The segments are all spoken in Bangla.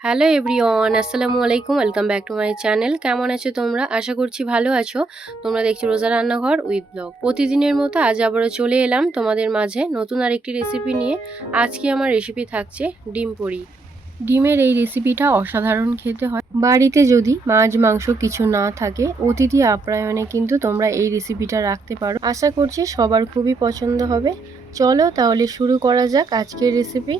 হ্যালো এভরিওয়ান, আসসালামু আলাইকুম, welcome back to my channel. কেমন আছো তোমরা? আশা করছি ভালো আছো। তোমরা দেখছ রোজা রান্নাঘর উইথ ব্লগ। প্রতিদিনের মতো আজ আবারও চলে এলাম তোমাদের মাঝে নতুন আরেকটি রেসিপি নিয়ে। আজকে আমার রেসিপি থাকছে ডিম পড়ি ডিমের এই রেসিপিটা অসাধারণ খেতে হয়। বাড়িতে যদি মাছ, মাংস কিছু না থাকে, অতিথি আপ্যায়নে কিন্তু তোমরা এই রেসিপিটা রাখতে পারো। আশা করছি সবার খুবই পছন্দ হবে। চলো তাহলে শুরু করা যাক আজকের রেসিপি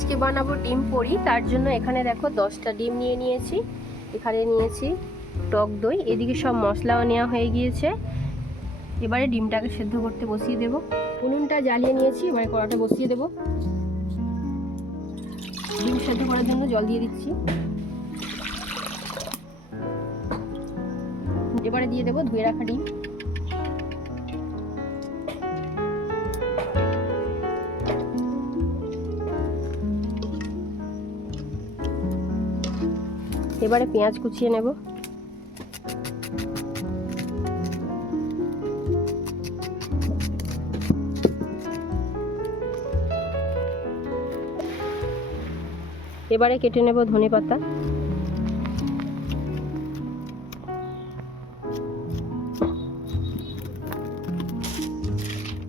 আজকে বানাবো ডিম পড়ি তার জন্য এখানে দেখো দশটা ডিম নিয়ে নিয়েছি। এখানে নিয়েছি টক দই। এদিকে সব মশলাও নেওয়া হয়ে গিয়েছে। এবারে ডিমটাকে সেদ্ধ করতে বসিয়ে দেব। উনুনটা জ্বালিয়ে নিয়েছি। এবারে কড়াটা বসিয়ে দেব। ডিম সেদ্ধ করার জন্য জল দিয়ে দিচ্ছি। এবারে দিয়ে দেবো ধুয়ে রাখা ডিম। এবারে পেঁয়াজ কুচিয়ে নেব। এবারে কেটে নেব ধনে পাতা।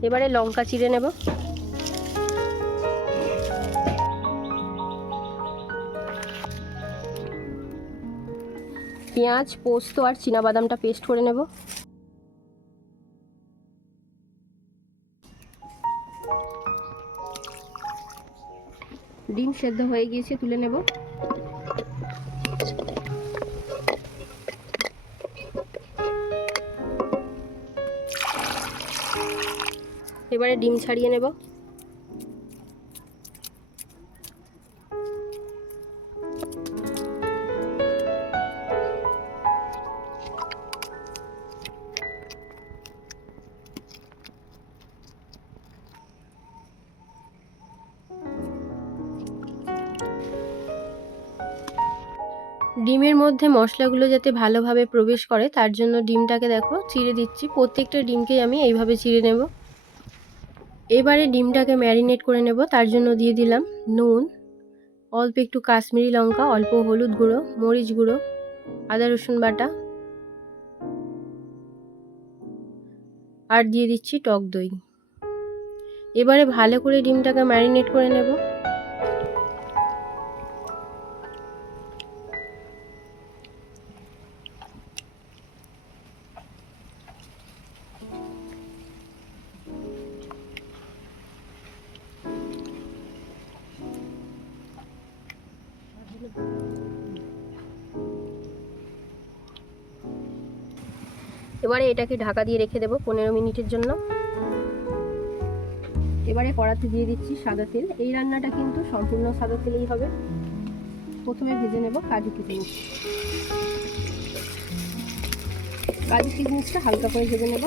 এবারে লঙ্কা চিড়ে নেব। পেঁয়াজ, পোস্ত আর বাদামটা পেস্ট করে নেব। ডিম সেদ্ধ হয়ে গিয়েছে, তুলে নেব। এবারে ডিম ছাড়িয়ে নেব। ডিমের মধ্যে মশলাগুলো যাতে ভালোভাবে প্রবেশ করে, তার জন্য ডিমটাকে দেখো চিড়ে দিচ্ছি। প্রত্যেকটা ডিমকেই আমি এইভাবে চিড়ে নেব। এবারে ডিমটাকে ম্যারিনেট করে নেব। তার জন্য দিয়ে দিলাম নুন, অল্প একটু কাশ্মীরি লঙ্কা, অল্প হলুদ গুঁড়ো, মরিচ গুঁড়ো, আদা রসুন বাটা আর দিয়ে দিচ্ছি টক দই। এবারে ভালো করে ডিমটাকে ম্যারিনেট করে নেব। এবারে এটাকে ঢাকা দিয়ে রেখে দেবো পনেরো মিনিটের জন্য। এবারে কড়াতে দিয়ে দিচ্ছি সাদা তেল। এই রান্নাটা কিন্তু সম্পূর্ণ সাদা তেলেই হবে। প্রথমে ভেজে নেব কাজু কিশমিশ। কাজু কিশমিশটা হালকা করে ভেজে নেব।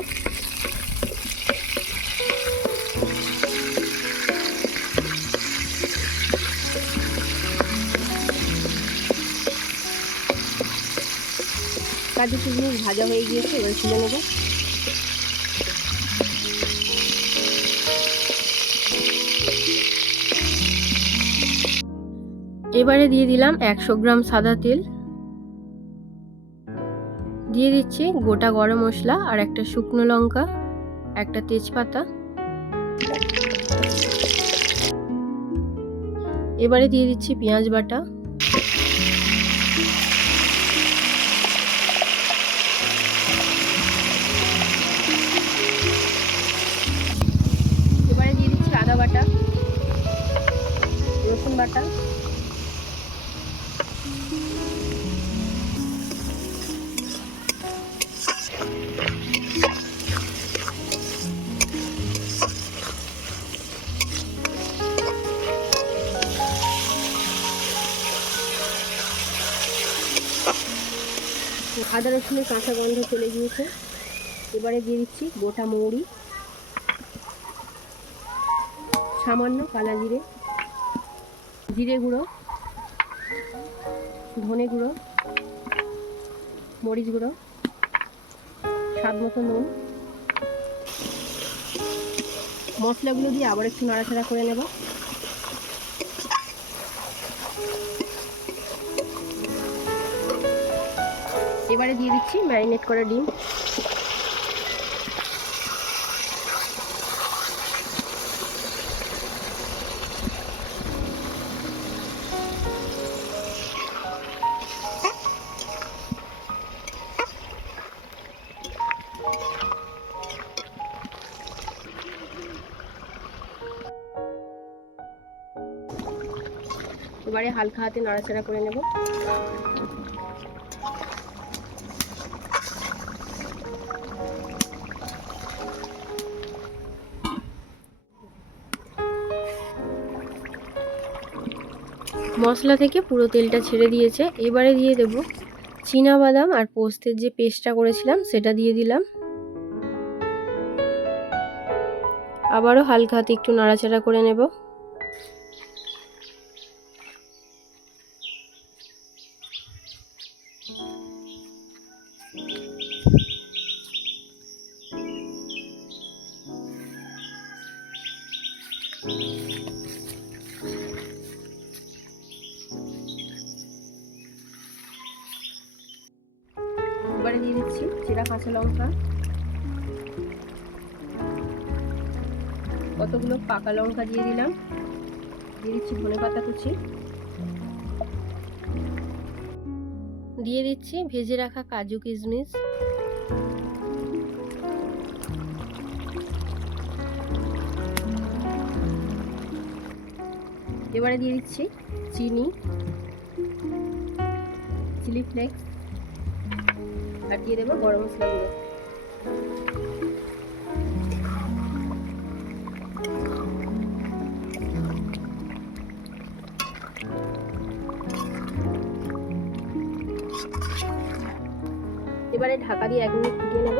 কাজু কিশমিশ ভাজা হয়ে গিয়েছে, এবার তুলে নেব। এবারে দিয়ে দিলাম একশো গ্রাম সাদা তেল। দিয়ে দিচ্ছি গোটা গরম মশলা আর একটা শুকনো লঙ্কা, একটা তেজপাতা। এবারে দিয়ে দিচ্ছি পেঁয়াজ বাটা। আদা রসুনের কাঁচা গন্ধ চলে গিয়েছে। এবারে দিয়ে দিচ্ছি গোটা মৌরি। সামান্য কালা জিরে। জিরে গুঁড়ো। ধনে গুঁড়ো। মরিচ গুঁড়ো। স্বাদ মতো নুন। মশলাগুলো দিয়ে আবার একটু নাড়াচাড়া করে নেব। এবারে দিয়ে দিচ্ছি ম্যারিনেট করা ডিম। এবারে হালকা হাতে নাড়াচাড়া করে নেব। মশলা থেকে পুরো তেলটা ছেড়ে দিয়েছে। এবারে দিয়ে দেব চীনা বাদাম আর পোস্তের যে পেস্টটা করেছিলাম, সেটা দিয়ে দিলাম। আবারও হালকা হাতে একটু নাড়াচাড়া করে নেব। চেরা কাঁচা লঙ্কা? কতগুলো পাকা লঙ্কা দিয়ে দিলাম। দিয়ে দিচ্ছি ধনে পাতা কুচি। দিয়ে দিচ্ছি ভেজে রাখা কাজু কিশমিশ। এবারে দিয়ে দিচ্ছি চিনি। Chilli flakes. আর দিয়ে দেবো গরম মশলা গুঁড়ো এবারে ঢাকা দিয়ে এক মিনিট ফুটিয়ে নেব।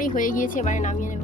ডিম হয়ে গিয়েছে এবারে নামিয়ে নেব।